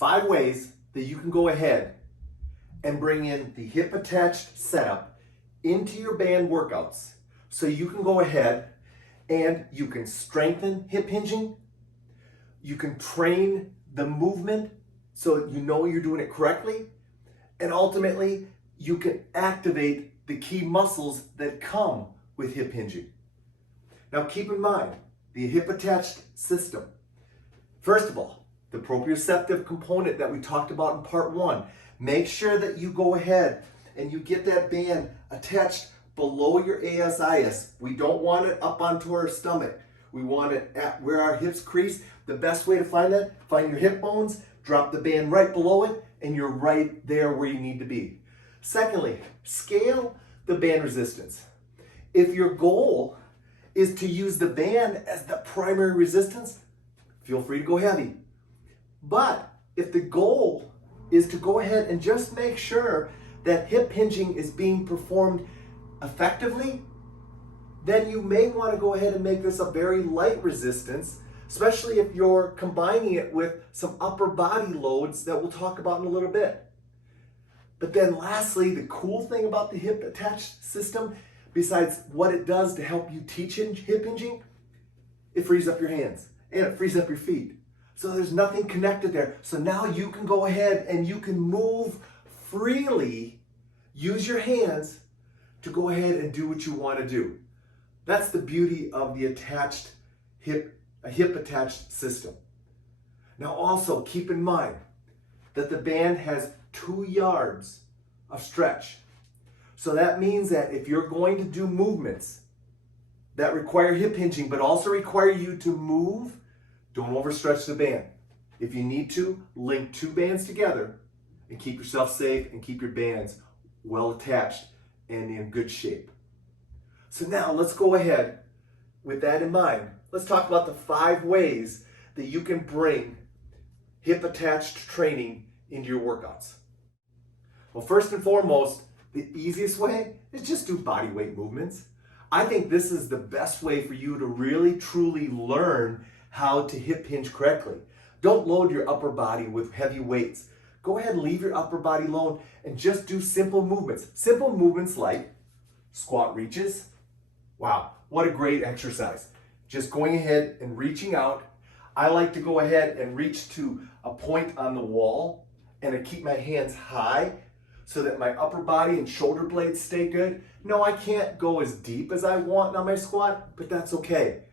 5 ways that you can go ahead and bring in the hip attached setup into your band workouts. So you can go ahead and you can strengthen hip hinging. You can train the movement so you know you're doing it correctly. And ultimately, you can activate the key muscles that come with hip hinging. Now keep in mind, the hip attached system. First of all, the proprioceptive component that we talked about in part 1. Make sure that you go ahead and you get that band attached below your ASIS. We don't want it up onto our stomach. We want it at where our hips crease. The best way to find that, find your hip bones, drop the band right below it, and you're right there where you need to be. Secondly, scale the band resistance. If your goal is to use the band as the primary resistance, feel free to go heavy. But if the goal is to go ahead and just make sure that hip hinging is being performed effectively, then you may want to go ahead and make this a very light resistance, especially if you're combining it with some upper body loads that we'll talk about in a little bit. But then lastly, the cool thing about the hip attached system, besides what it does to help you teach hip hinging, it frees up your hands and it frees up your feet. So there's nothing connected there. So now you can go ahead and you can move freely, use your hands to go ahead and do what you want to do. That's the beauty of the attached hip attached system. Now also keep in mind that the band has 2 yards of stretch. So that means that if you're going to do movements that require hip hinging but also require you to move, don't overstretch the band. If you need to, link 2 bands together and keep yourself safe and keep your bands well attached and in good shape. So now let's go ahead with that in mind. Let's talk about the 5 ways that you can bring hip attached training into your workouts. Well, first and foremost, the easiest way is just do body weight movements. I think this is the best way for you to really truly learn how to hip hinge correctly. Don't load your upper body with heavy weights. Go ahead and leave your upper body alone and just do simple movements. Simple movements like squat reaches. Wow, what a great exercise. Just going ahead and reaching out. I like to go ahead and reach to a point on the wall and I keep my hands high so that my upper body and shoulder blades stay good. No, I can't go as deep as I want on my squat, but that's okay.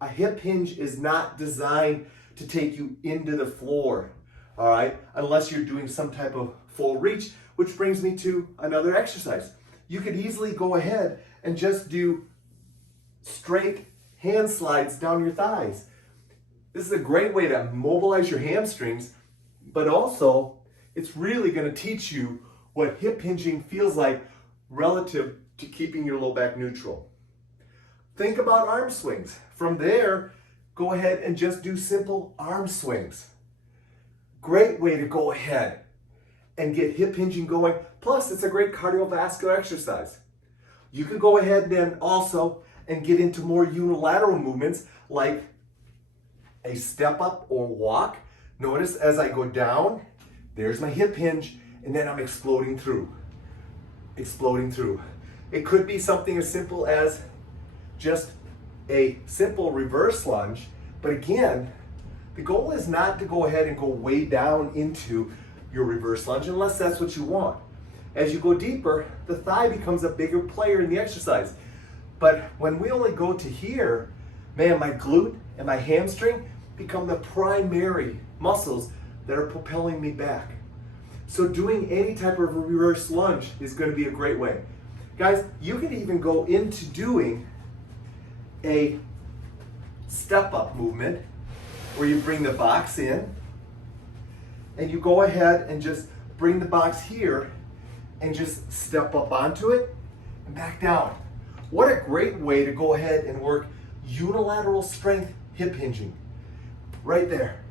A hip hinge is not designed to take you into the floor, all right? Unless you're doing some type of full reach, which brings me to another exercise. You could easily go ahead and just do straight hand slides down your thighs. This is a great way to mobilize your hamstrings, but also it's really going to teach you what hip hinging feels like relative to keeping your low back neutral. Think about arm swings. From there, go ahead and just do simple arm swings. Great way to go ahead and get hip hinging going. Plus, it's a great cardiovascular exercise. You can go ahead then also and get into more unilateral movements like a step up or walk. Notice as I go down, there's my hip hinge, and then I'm exploding through. Exploding through. It could be something as simple as just a simple reverse lunge, but again, the goal is not to go ahead and go way down into your reverse lunge unless that's what you want. As you go deeper, the thigh becomes a bigger player in the exercise. But when we only go to here, man, my glute and my hamstring become the primary muscles that are propelling me back. So doing any type of reverse lunge is going to be a great way. Guys, you can even go into doing a step-up movement where you bring the box in and you go ahead and just bring the box here and just step up onto it and back down. What a great way to go ahead and work unilateral strength hip hinging. Right there.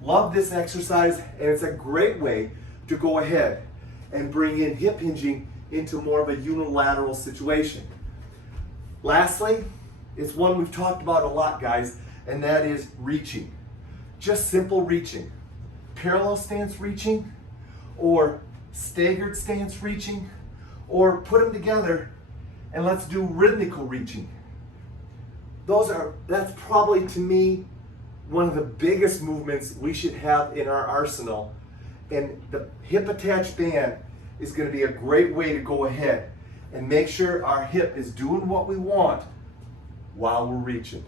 Love this exercise, and it's a great way to go ahead and bring in hip hinging into more of a unilateral situation. Lastly, it's one we've talked about a lot, guys, and that is reaching. Just simple reaching. parallel stance reaching, or staggered stance reaching, or put them together and let's do rhythmical reaching. That's probably, to me, one of the biggest movements we should have in our arsenal. And the hip attached band is going to be a great way to go ahead and make sure our hip is doing what we want while we're reaching.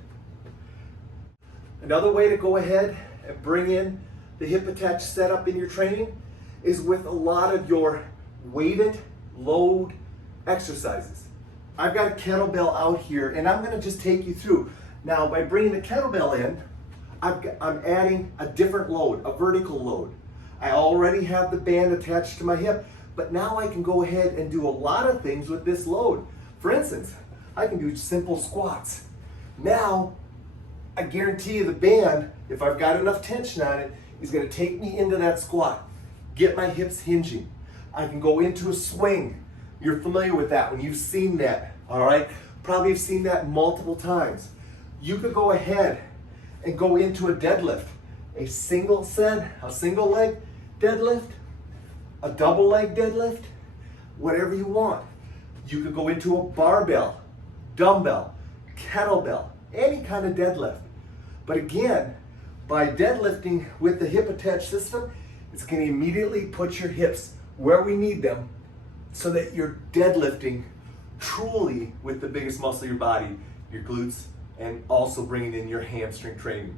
Another way to go ahead and bring in the hip attached setup in your training is with a lot of your weighted load exercises. I've got a kettlebell out here and I'm going to just take you through. Now, by bringing the kettlebell in, I'm adding a different load, a vertical load. I already have the band attached to my hip, but now I can go ahead and do a lot of things with this load. For instance, I can do simple squats. Now, I guarantee you the band, if I've got enough tension on it, is going to take me into that squat, get my hips hinging. I can go into a swing. You're familiar with that when you've seen that, all right? Probably have seen that multiple times. You could go ahead and go into a deadlift, a single leg deadlift, a double leg deadlift, whatever you want. You could go into a barbell, dumbbell, kettlebell, any kind of deadlift. But again, by deadlifting with the hip attached system, it's going to immediately put your hips where we need them so that you're deadlifting truly with the biggest muscle of your body, your glutes, and also bringing in your hamstring training.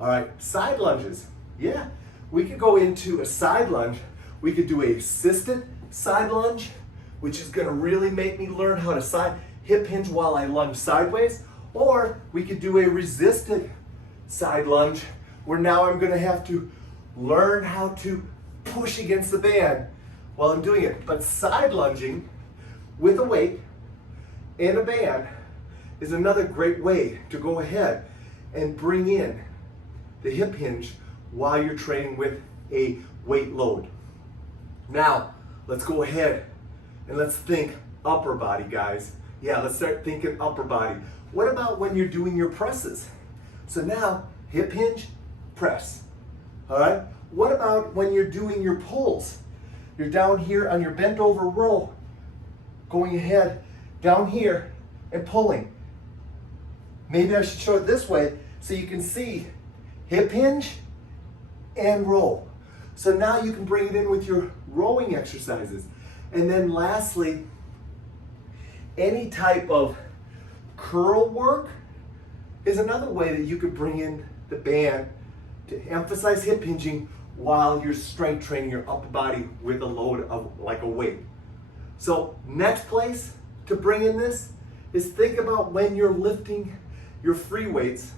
All right, side lunges. Yeah, we could go into a side lunge. We could do a assisted side lunge, which is going to really make me learn how to side hip hinge while I lunge sideways. Or we could do a resisted side lunge, where now I'm going to have to learn how to push against the band while I'm doing it. But side lunging with a weight and a band is another great way to go ahead and bring in the hip hinge while you're training with a weight load. Now, let's go ahead and let's think upper body, guys. Yeah, let's start thinking upper body. What about when you're doing your presses? So now, hip hinge, press. All right? What about when you're doing your pulls? You're down here on your bent over row, going ahead down here and pulling. Maybe I should show it this way so you can see hip hinge and roll. So now you can bring it in with your rowing exercises. And then lastly, any type of curl work is another way that you could bring in the band to emphasize hip hinging while you're strength training your upper body with a load of like a weight. So next place to bring in this is think about when you're lifting your free weights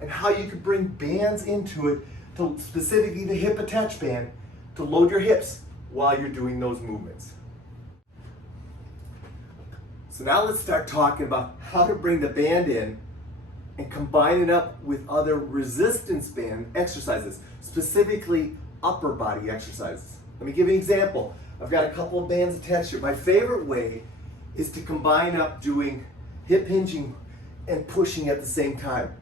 and how you could bring bands into it, to specifically the hip attached band, to load your hips while you're doing those movements. So now let's start talking about how to bring the band in and combine it up with other resistance band exercises, specifically upper body exercises. Let me give you an example. I've got a couple of bands attached here. My favorite way is to combine up doing hip hinging and pushing at the same time.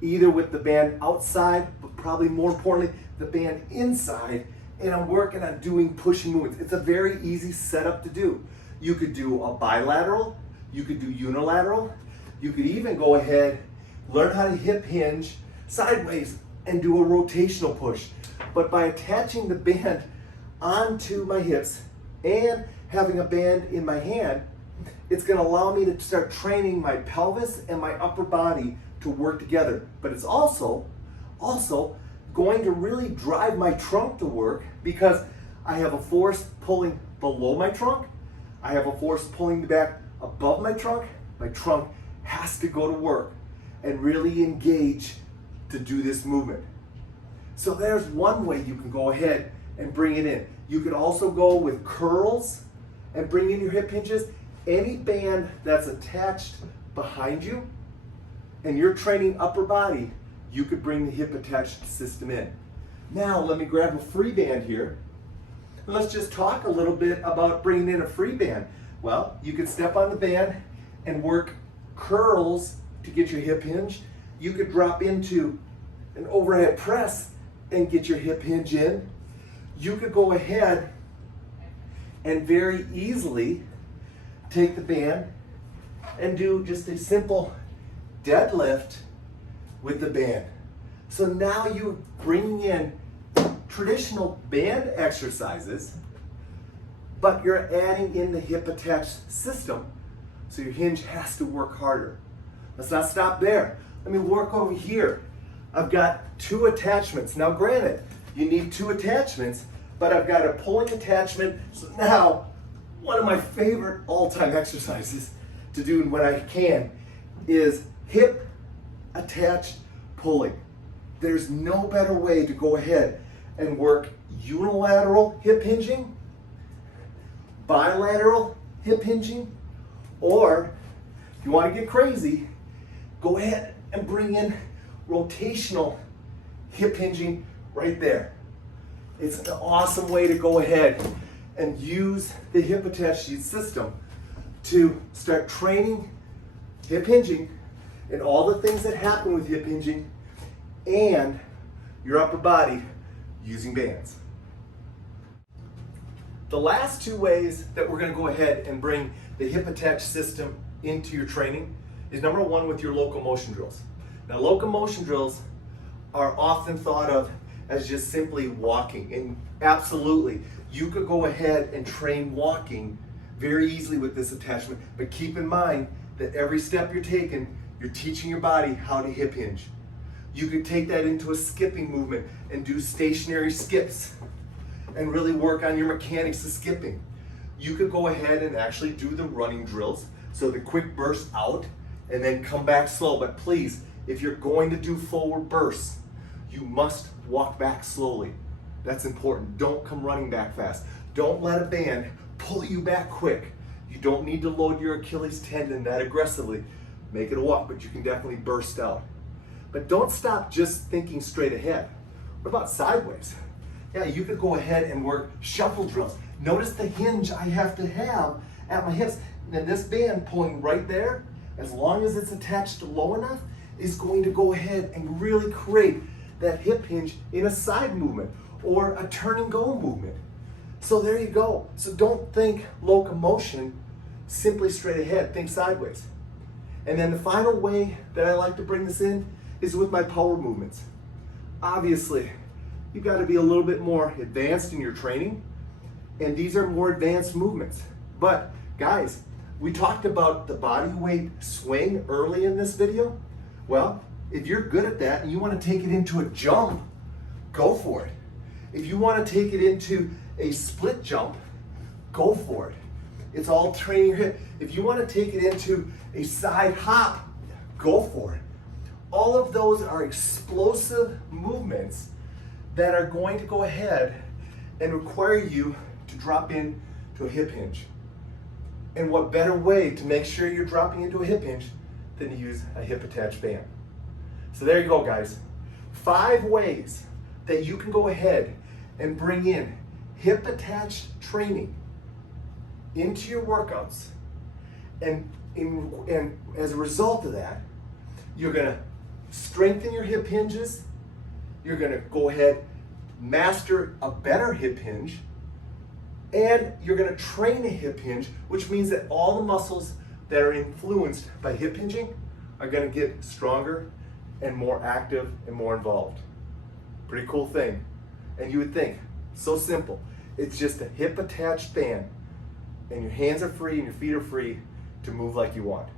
Either with the band outside, but probably more importantly, the band inside, and I'm working on doing pushing movements. It's a very easy setup to do. You could do a bilateral, you could do unilateral, you could even go ahead, learn how to hip hinge sideways and do a rotational push. But by attaching the band onto my hips and having a band in my hand, it's going to allow me to start training my pelvis and my upper body to work together. But it's also going to really drive my trunk to work, because I have a force pulling below my trunk, I have a force pulling back above my trunk. My trunk has to go to work and really engage to do this movement. So there's one way you can go ahead and bring it in. You could also go with curls and bring in your hip hinges. Any band that's attached behind you and you're training upper body, you could bring the hip attached system in. Now let me grab a free band here. Let's just talk a little bit about bringing in a free band. Well, you could step on the band and work curls to get your hip hinge. You could drop into an overhead press and get your hip hinge in, you could go ahead and very easily take the band and do just a simple deadlift with the band. So now you're bringing in traditional band exercises, but you're adding in the hip attached system, so your hinge has to work harder. Let's not stop there. Let me work over here. I've got 2 attachments. Now granted, you need 2 attachments, but I've got a pulling attachment. So now, one of my favorite all-time exercises to do when I can is hip attached pulling. There's no better way to go ahead and work unilateral hip hinging, bilateral hip hinging, or if you want to get crazy, go ahead and bring in rotational hip hinging right there. It's an awesome way to go ahead and use the hip attached system to start training hip hinging and all the things that happen with hip hinging and your upper body using bands. The last 2 ways that we're going to go ahead and bring the hip attached system into your training is number 1 with your locomotion drills. Now locomotion drills are often thought of as just simply walking, and absolutely you could go ahead and train walking very easily with this attachment, but keep in mind that every step you're taking, you're teaching your body how to hip hinge. You could take that into a skipping movement and do stationary skips and really work on your mechanics of skipping. You could go ahead and actually do the running drills, so the quick burst out and then come back slow. But please, if you're going to do forward bursts, you must walk back slowly. That's important. Don't come running back fast. Don't let a band pull you back quick. You don't need to load your Achilles tendon that aggressively. Make it a walk, but you can definitely burst out. But don't stop just thinking straight ahead. What about sideways? Yeah, you could go ahead and work shuffle drills. Notice the hinge I have to have at my hips. And this band pulling right there, as long as it's attached low enough, is going to go ahead and really create that hip hinge in a side movement or a turn and go movement. So there you go. So don't think locomotion simply straight ahead, think sideways. And then the final way that I like to bring this in is with my power movements. Obviously, you've got to be a little bit more advanced in your training, and these are more advanced movements. But guys, we talked about the body weight swing early in this video. Well, if you're good at that and you want to take it into a jump, go for it. If you want to take it into a split jump, go for it. It's all training your hip. If you want to take it into a side hop, go for it. All of those are explosive movements that are going to go ahead and require you to drop in to a hip hinge. And what better way to make sure you're dropping into a hip hinge than to use a hip attached band. So there you go, guys. 5 ways that you can go ahead and bring in hip attached training into your workouts. And as a result of that, you're gonna strengthen your hip hinges. You're gonna go ahead, master a better hip hinge, and you're gonna train a hip hinge, which means that all the muscles that are influenced by hip hinging are gonna get stronger and more active and more involved. Pretty cool thing. And you would think, so simple. It's just a hip attached band, and your hands are free and your feet are free to move like you want.